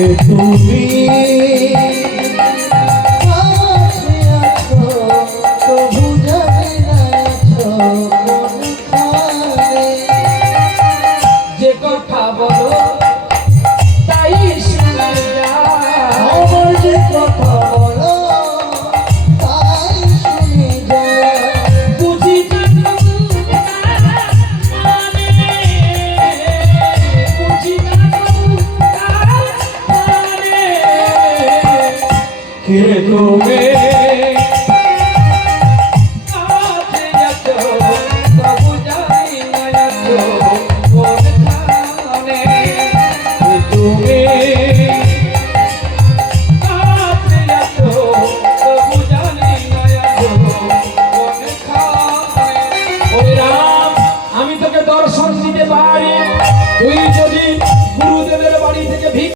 কে তুমি যে কথা বলো তাই শুনে যাও, যে কথা বলো তাই শুনে যাও। বুঝি না মানে, বুঝি না মানে, কে তুমি